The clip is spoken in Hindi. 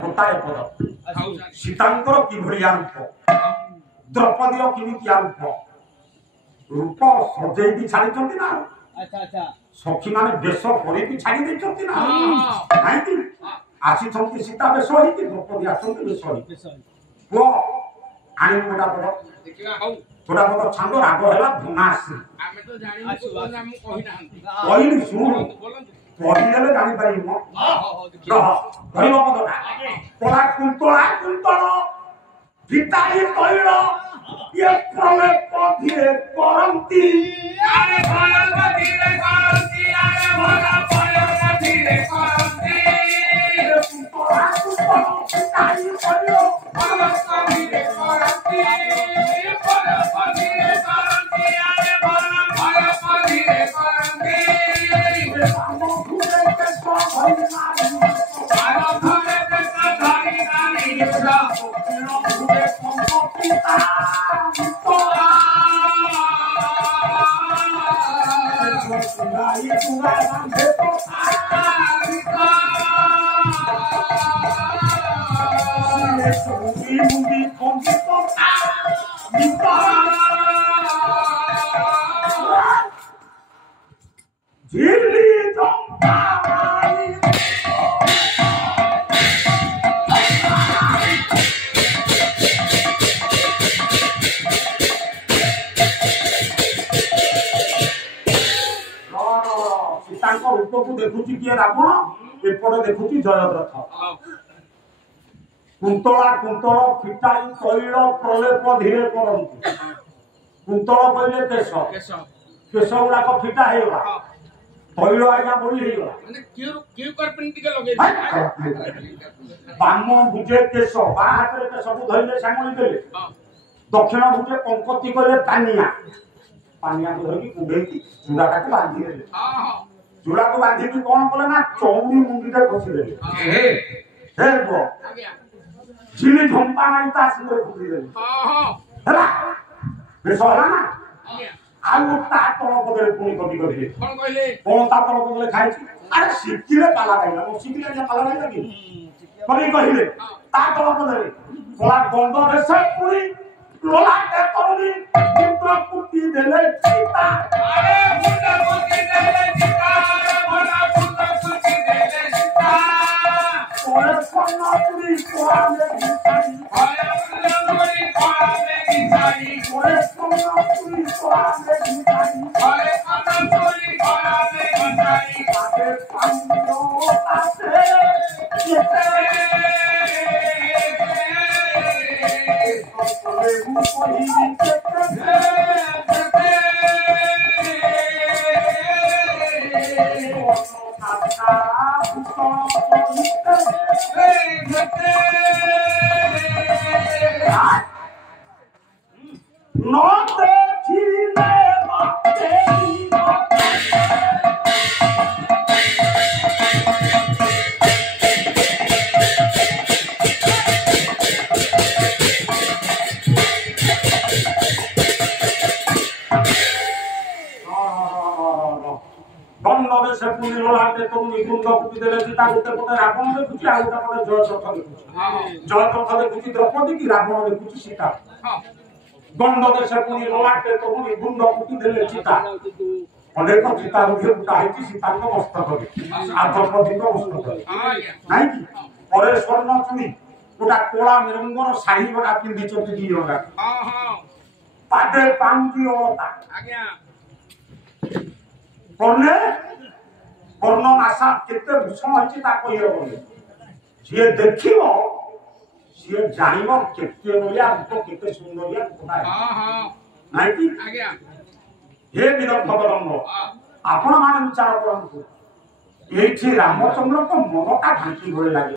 ଗୋଟାଏ ପଦ ସୀତାଙ୍କର କିଭଳିଆ ରୂପ, ଦ୍ରୌପଦୀର କେମିତିଆ ରୂପ, ରୂପ ସଜେଇକି ଛାଡ଼ିଛନ୍ତି ନା ସଖୀ ମାନେ ବେଶ କରିକି ଛାଡ଼ି ଦେଇଛନ୍ତି ନା କାହିଁକି ଆସିଛନ୍ତି ସୀତା ବେଶ ହେଇକି, ଦ୍ରୌପଦୀ ଆସନ୍ତି ବେଶ ହେଇକି। ପୁଅ ଆଣିବୁ ଗୋଟା ପଦ, ଗୋଟା ପଦ ଛାନ୍ଦ ରାଗ ହେଲା ଧନାସି କହିଲି ଶୁଣୁ କହିଦେଲେ ଜାଣିପାରିବ ଧରିବ ପଦଟା କଳା କୁନ୍ତଳା କୁନ୍ତଳ ଭିତାଳି ତୈଳ ଇଏ ପ୍ରଲେପ ଧୀରେ କରନ୍ତି କୁନ୍ତଳା କୁନ୍ତଳ ଭିତାଳି ତୈଳ रूपक देखुची किए रावण एपटे देखुची जयद्रथ कुंतला कुंतल फिटाई तैल प्रलेप धीरे करंतु कुंतल कहले केश केश गुड़ाक फिटा होगा तैल आज्ञा बड़ी बाम भुजे केश बा हाथ केश धरले सांगली देले दक्षिण भुजे कंकती कले पानिया पानिया को धरिकी कुंडे चूड़ाटा को बांधी देले चूड़ा को बांधी कौन कले ना चौड़ी मुंडीटा घसी देले हे गो झिली झंपा नहीं ता सिंदर खुदी देले हैला बेसला ना आउ ता तळ पदरे पुनी कभी करिले कोन कहले कोन ता तळ पदरे खाइछि अरे सिक्किले पाला खाइला ओ सिक्किले जे पाला खाइला कि कभी कहिले ता तळ पदरे कोला गंध रेसे पुनी लोला के तरुणी चित्र कुटी देले सीता अरे मुंडा कुटी देले सीता भला कुटी देले सीता ओरे सोना पुरी कोला में घिसाई आया लंगड़ी कोला में घिसाई ओरे सोना पुरी कोला में घिसाई अरे सोना पुरी कोला में घिसाई आगे पांडो तासे ये द्रौपदी की रावण देखुची सीता गंड देश पुनी ललाटे तरुणी गुंड कुटी देले सीता अनेक सीता रुखे बुटा है सीता को मस्तक आ द्रौपदी को मस्तक नहीं कि परे स्वर्ण चुनी गोटा कोला मिरंगर साड़ी गोटा पिंदी चोटी दी होगा पादे पांजी होता आज्ञा कोने कर्ण आशा केते भूषण अछि ता कहि होबे जे देखिबो से जानिबो केते बलिया तो केते सुंदरिया कोना नाही कि आज्ञा हे विरक्त बदंग आपण माने विचार करंतु एठी रामचंद्र को मनटा भांकी होय लागे।